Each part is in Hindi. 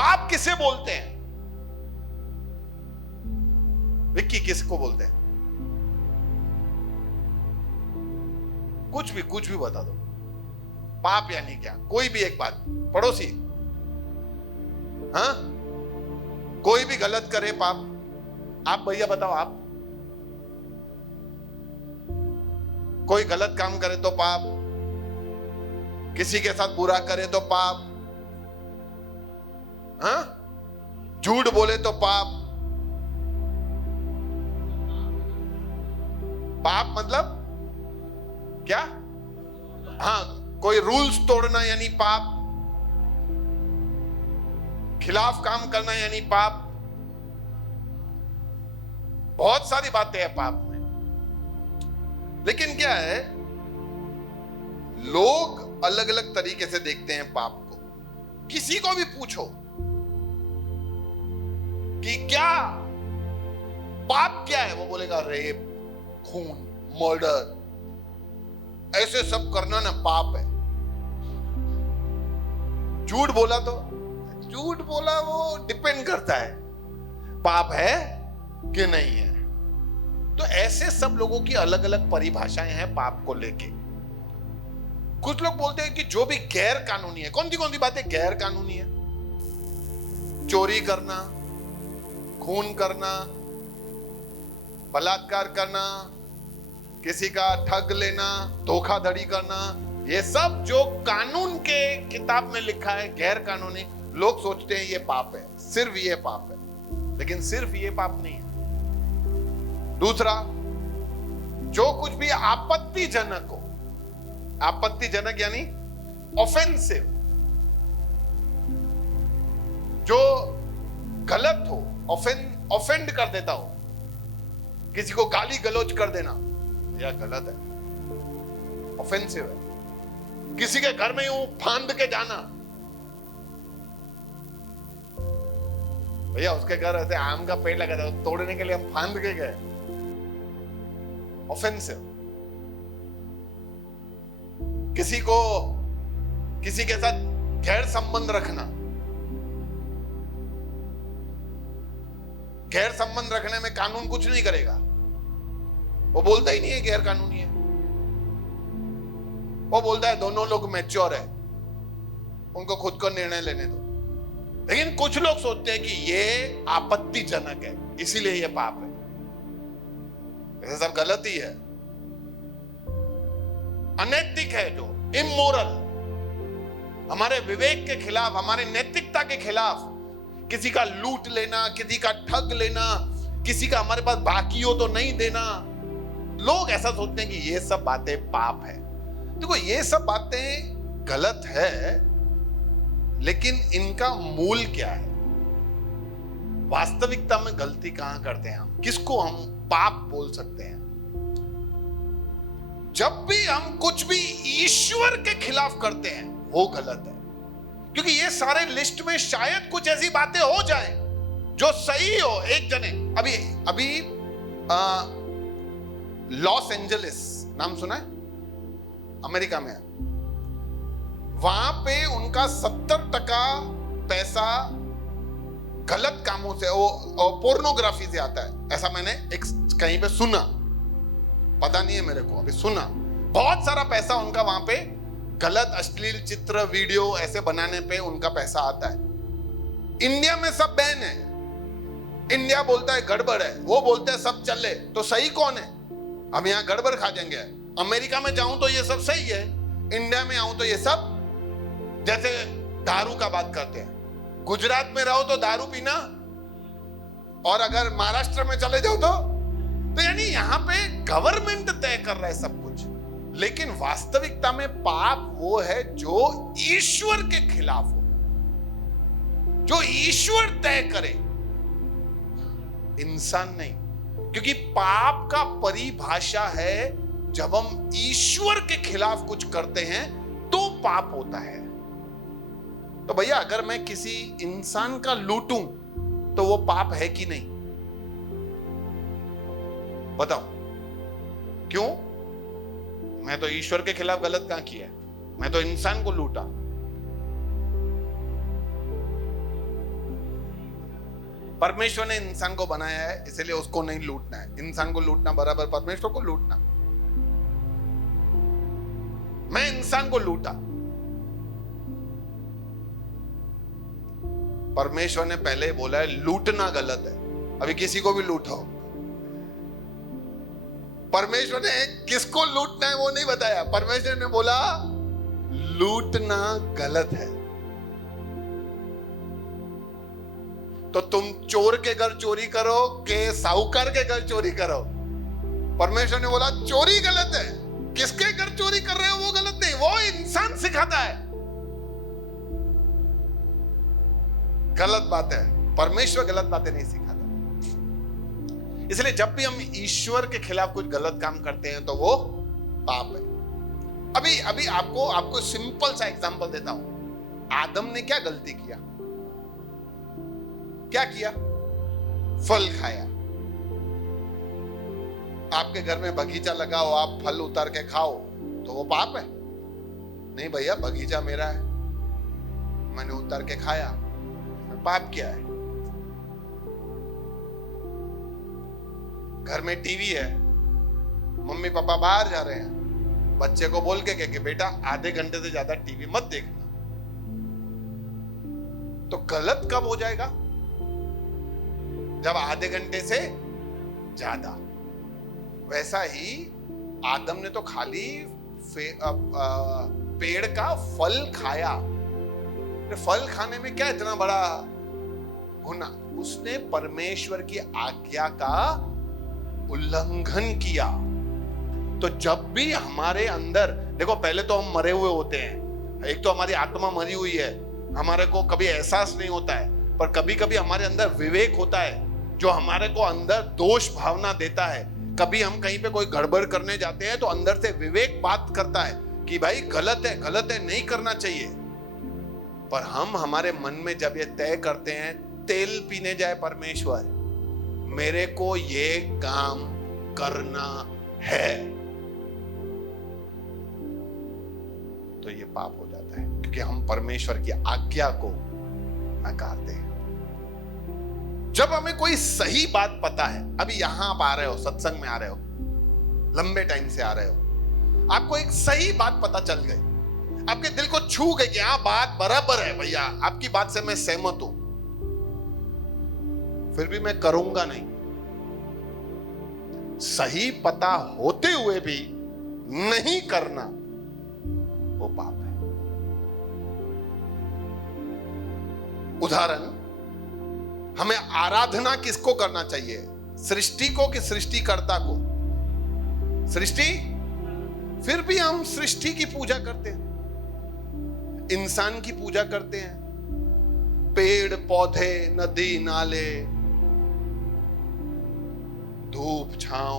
पाप किसे बोलते हैं? विक्की, किसको बोलते हैं? कुछ भी बता दो। पाप यानी क्या? कोई भी एक बात, पड़ोसी, हाँ, कोई भी गलत करे पाप। आप भैया बताओ, आप कोई गलत काम करे तो पाप, किसी के साथ बुरा करे तो पाप, हाँ, झूठ बोले तो पाप। पाप मतलब क्या? हाँ, कोई रूल्स तोड़ना यानी पाप, खिलाफ काम करना यानी पाप। बहुत सारी बातें हैं पाप में। लेकिन क्या है, लोग अलग अलग तरीके से देखते हैं पाप को। किसी को भी पूछो कि क्या पाप क्या है, वो बोलेगा रेप, खून, मर्डर, ऐसे सब करना ना पाप है। झूठ बोला तो, झूठ बोला वो डिपेंड करता है पाप है कि नहीं है। तो ऐसे सब लोगों की अलग अलग परिभाषाएं हैं पाप को लेके। कुछ लोग बोलते हैं कि जो भी गैर कानूनी है, कौन सी बातें गैर कानूनी है? चोरी करना, खून करना, बलात्कार करना, किसी का ठग लेना, धोखाधड़ी करना, ये सब जो कानून के किताब में लिखा है गैर कानूनी, लोग सोचते हैं ये पाप है, सिर्फ ये पाप है। लेकिन सिर्फ ये पाप नहीं है। दूसरा, जो कुछ भी आपत्तिजनक हो, आपत्तिजनक यानी ऑफेंसिव, जो गलत हो, ऑफेंड कर देता हो, किसी को गाली गलौज कर देना, यह गलत है, ऑफेंसिव है। किसी के घर में यूं फांद के जाना, भैया उसके घर ऐसे आम का पेड़ लगा था, तोड़ने के लिए हम फांद के गए, ऑफेंसिव। किसी के साथ गैर संबंध रखना, गैर संबंध रखने में कानून कुछ नहीं करेगा, वो बोलता ही नहीं है गैर कानूनी है, वो बोलता है दोनों लोग मैच्योर है, उनको खुद को निर्णय लेने दो। लेकिन कुछ लोग सोचते हैं कि ये आपत्तिजनक है, इसीलिए ये पाप है। ये सब गलत ही है, अनैतिक है, जो इमोरल, हमारे विवेक के खिलाफ, हमारे नैतिकता के खिलाफ। किसी का लूट लेना, किसी का ठग लेना, किसी का हमारे पास बाकी हो तो नहीं देना, लोग ऐसा सोचते हैं कि ये सब बातें पाप है। देखो, ये सब बातें गलत है, लेकिन इनका मूल क्या है? वास्तविकता में गलती कहां करते हैं हम? किसको हम पाप बोल सकते हैं? जब भी हम कुछ भी ईश्वर के खिलाफ करते हैं, वो गलत है। क्योंकि ये सारे लिस्ट में शायद कुछ ऐसी बातें हो जाएं जो सही हो। एक जने अभी लॉस एंजलिस नाम सुना है? अमेरिका में है। वहां पे उनका 70% पैसा गलत कामों से, वो पोर्नोग्राफी से आता है, ऐसा मैंने एक कहीं पे सुना, पता नहीं है मेरे को, अभी सुना। बहुत सारा पैसा उनका वहां पे गलत अश्लील चित्र, वीडियो ऐसे बनाने पे उनका पैसा आता है। इंडिया में सब बैन है। इंडिया बोलता है गड़बड़ है, वो बोलते हैं सब चले, तो सही कौन है? हम यहां गड़बड़ खा जाएंगे। अमेरिका में जाऊं तो ये सब सही है, इंडिया में आऊं तो ये सब, जैसे दारू का बात करते हैं, गुजरात में रहो तो दारू पीना, और अगर महाराष्ट्र में चले जाओ तो यानी यहां पे गवर्नमेंट तय कर रहा है सब कुछ। लेकिन वास्तविकता में पाप वो है जो ईश्वर के खिलाफ हो, जो ईश्वर तय करे, इंसान नहीं। क्योंकि पाप का परिभाषा है, जब हम ईश्वर के खिलाफ कुछ करते हैं तो पाप होता है। तो भैया, अगर मैं किसी इंसान का लूटूं तो वो पाप है कि नहीं? बताओ, क्यों? मैं तो ईश्वर के खिलाफ गलत कहां किया है? मैं तो इंसान को लूटा। परमेश्वर ने इंसान को बनाया है, इसलिए उसको नहीं लूटना है। इंसान को लूटना बराबर परमेश्वर को लूटना। मैं इंसान को लूटा, परमेश्वर ने पहले बोला है लूटना गलत है। अभी किसी को भी लूटो, परमेश्वर ने किसको लूटना है वो नहीं बताया। परमेश्वर ने बोला लूटना गलत है। तो तुम चोर के घर चोरी करो कि साहूकार के घर चोरी करो, परमेश्वर ने बोला चोरी गलत है। किसके घर चोरी कर रहे हो वो गलत नहीं, वो इंसान सिखाता है। गलत बात है, परमेश्वर गलत बातें नहीं सिखाता। इसलिए जब भी हम ईश्वर के खिलाफ कुछ गलत काम करते हैं तो वो पाप है। अभी आपको सिंपल सा एग्जांपल देता हूं। आदम ने क्या गलती किया? क्या किया? फल खाया। आपके घर में बगीचा लगा हो, आप फल उतार के खाओ तो वो पाप है? नहीं भैया, बगीचा मेरा है, मैंने उतार के खाया, पाप क्या है? घर में टीवी है, मम्मी पापा बाहर जा रहे हैं, बच्चे को बोल के कि बेटा आधे घंटे से ज्यादा टीवी मत देखना, तो गलत कब हो जाएगा? जब आधे घंटे से ज्यादा। वैसा ही आदम ने तो खाली पेड़ का फल खाया। फल खाने में क्या इतना बड़ा गुनाह? उसने परमेश्वर की आज्ञा का उल्लंघन किया। तो जब भी हमारे अंदर, देखो पहले तो हम मरे हुए होते हैं, एक तो हमारी आत्मा मरी हुई है, हमारे को कभी एहसास नहीं होता है, पर कभी कभी हमारे अंदर विवेक होता है जो हमारे को अंदर दोष भावना देता है। कभी हम कहीं पे कोई गड़बड़ करने जाते हैं तो अंदर से विवेक बात करता है कि भाई गलत है, नहीं करना चाहिए। पर हम हमारे मन में जब ये तय करते हैं, तेल पीने जाए परमेश्वर, मेरे को ये काम करना है, तो ये पाप हो जाता है, क्योंकि हम परमेश्वर की आज्ञा को नकारते हैं। जब हमें कोई सही बात पता है, अभी यहां आप आ रहे हो, सत्संग में आ रहे हो, लंबे टाइम से आ रहे हो, आपको एक सही बात पता चल गई, आपके दिल को छू गई कि हाँ बात बराबर है भैया, आपकी बात से मैं सहमत हूं, फिर भी मैं करूंगा नहीं। सही पता होते हुए भी नहीं करना वो पाप है। उदाहरण, हमें आराधना किसको करना चाहिए? सृष्टि को कि सृष्टिकर्ता को? सृष्टि। फिर भी हम सृष्टि की पूजा करते हैं, इंसान की पूजा करते हैं। पेड़ पौधे, नदी नाले, धूप छांव,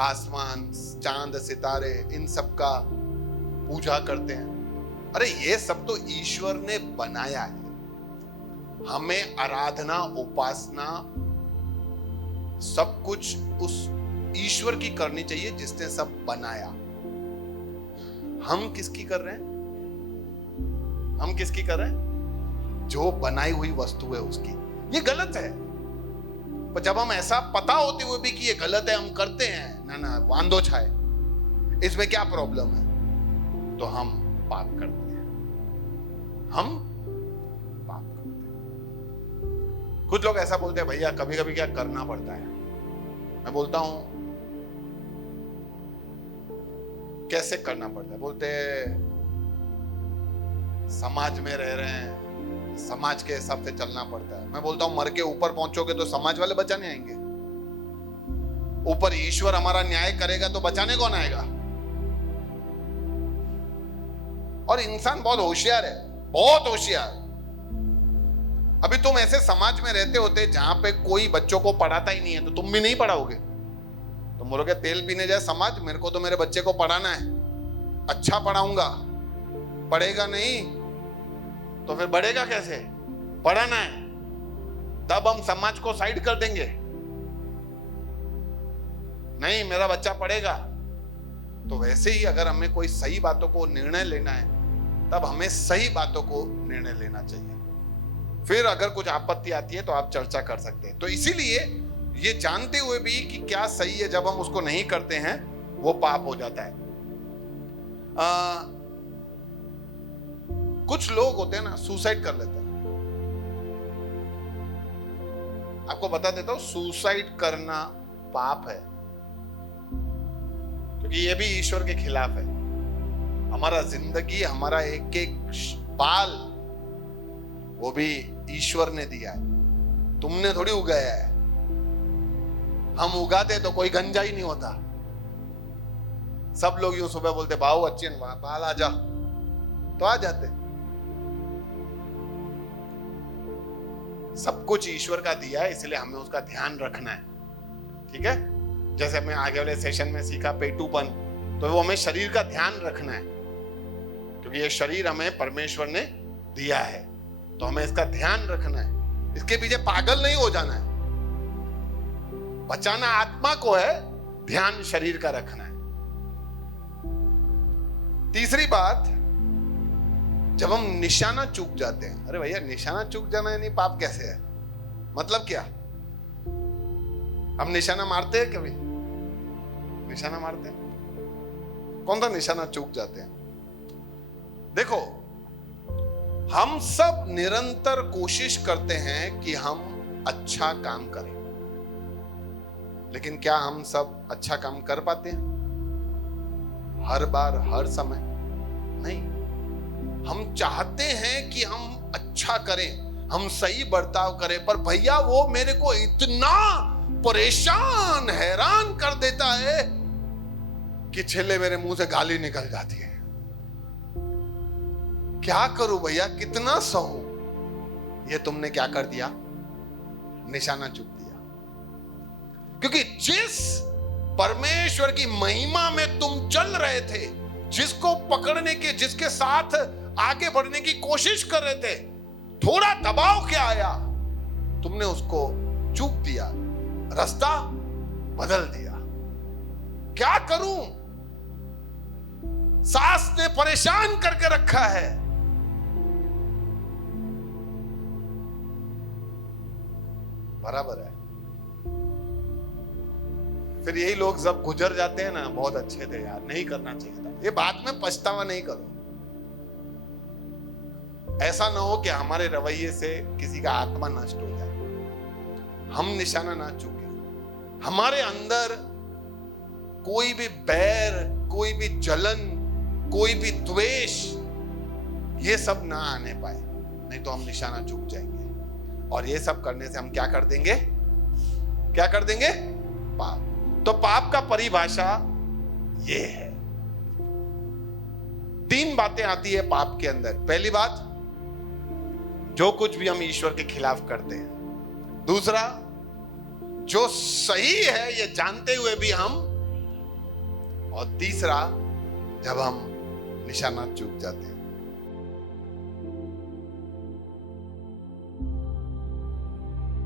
आसमान, चांद सितारे, इन सब का पूजा करते हैं। अरे ये सब तो ईश्वर ने बनाया है। हमें आराधना, उपासना, सब कुछ उस ईश्वर की करनी चाहिए जिसने सब बनाया। हम किसकी कर रहे हैं? हम किसकी कर रहे हैं? जो बनाई हुई वस्तु है उसकी। ये गलत है। पर जब हम ऐसा पता होते हुए भी कि ये गलत है हम करते हैं, ना वांदो छाए, इसमें क्या प्रॉब्लम है, तो हम पाप करते हैं। हम पाप करते हैं। कुछ लोग ऐसा बोलते हैं भैया कभी कभी क्या करना पड़ता है। मैं बोलता हूं कैसे करना पड़ता है? बोलते समाज में रह रहे हैं, समाज के हिसाब से चलना पड़ता है। मैं बोलता हूं मर के ऊपर पहुंचोगे तो समाज वाले बचाने आएंगे? ऊपर ईश्वर हमारा न्याय करेगा तो बचाने कौन आएगा? और इंसान बहुत होशियार है, बहुत होशियार। अभी तुम ऐसे समाज में रहते होते जहां पे कोई बच्चों को पढ़ाता ही नहीं है, तो तुम भी नहीं पढ़ाओगे। तुम बोलोगे तेल पीने जाए समाज, मेरे को तो मेरे बच्चे को पढ़ाना है, अच्छा पढ़ाऊंगा। पढ़ेगा नहीं तो फिर बढ़ेगा कैसे? पढ़ाना है, तब हम समाज को साइड कर देंगे। नहीं, मेरा बच्चा पढ़ेगा। तो वैसे ही अगर हमें कोई सही बातों को निर्णय लेना है, तब हमें सही बातों को निर्णय लेना चाहिए। फिर अगर कुछ आपत्ति आती है तो आप चर्चा कर सकते हैं। तो इसीलिए ये जानते हुए भी कि क्या सही है, जब हम उसको नहीं करते हैं वो पाप हो जाता है। कुछ लोग होते हैं ना, सुसाइड कर लेते हैं। आपको बता देता हूं, सुसाइड करना पाप है, क्योंकि ये भी ईश्वर के खिलाफ है। हमारा जिंदगी, हमारा एक एक बाल, वो भी ईश्वर ने दिया है, तुमने थोड़ी उगाया है। हम उगाते तो कोई गंजा ही नहीं होता। सब लोग यूं सुबह बोलते बाऊ अच्छे बाल आ जा, तो आ जाते। सब कुछ ईश्वर का दिया है, इसलिए हमें उसका ध्यान रखना है। ठीक है, जैसे हमने आगे वाले सेशन में सीखा पेटूपन, तो वो हमें शरीर का ध्यान रखना है, क्योंकि ये शरीर हमें परमेश्वर ने दिया है, तो हमें इसका ध्यान रखना है। इसके पीछे पागल नहीं हो जाना है। बचाना आत्मा को है, ध्यान शरीर का रखना है। तीसरी बात, जब हम निशाना चूक जाते हैं। अरे भैया, निशाना चूक जाना यानी पाप कैसे है? मतलब क्या? हम निशाना मारते हैं कभी? निशाना मारते हैं? कौन सा निशाना चूक जाते हैं? देखो, हम सब निरंतर कोशिश करते हैं कि हम अच्छा काम करें, लेकिन क्या हम सब अच्छा काम कर पाते हैं? हर बार, हर समय नहीं। हम चाहते हैं कि हम अच्छा करें, हम सही बर्ताव करें, पर भैया वो मेरे को इतना परेशान, हैरान कर देता है कि छेले मेरे मुंह से गाली निकल जाती है। क्या करूं भैया, कितना सहूं? ये तुमने क्या कर दिया? निशाना चूक दिया। क्योंकि जिस परमेश्वर की महिमा में तुम चल रहे थे, जिसको पकड़ने के, जिसके साथ आगे बढ़ने की कोशिश कर रहे थे, थोड़ा दबाव क्या आया, तुमने उसको चूक दिया, रास्ता बदल दिया। क्या करूं? सास ने परेशान करके रखा है। बराबर है। फिर यही लोग जब गुजर जाते हैं ना, बहुत अच्छे थे यार, नहीं करना चाहिए था, ये बाद में पछतावा नहीं करो। ऐसा ना हो कि हमारे रवैये से किसी का आत्मा नष्ट हो जाए। हम निशाना ना चूके, हमारे अंदर कोई भी बैर, कोई भी जलन, कोई भी द्वेष, ये सब ना आने पाए, नहीं तो हम निशाना चूक जाएंगे। और ये सब करने से हम क्या कर देंगे? क्या कर देंगे? पाप। तो पाप का परिभाषा ये है। 3 बातें आती है पाप के अंदर। पहली बात, जो कुछ भी हम ईश्वर के खिलाफ करते हैं। दूसरा, जो सही है ये जानते हुए भी हम। और तीसरा, जब हम निशाना चूक जाते हैं।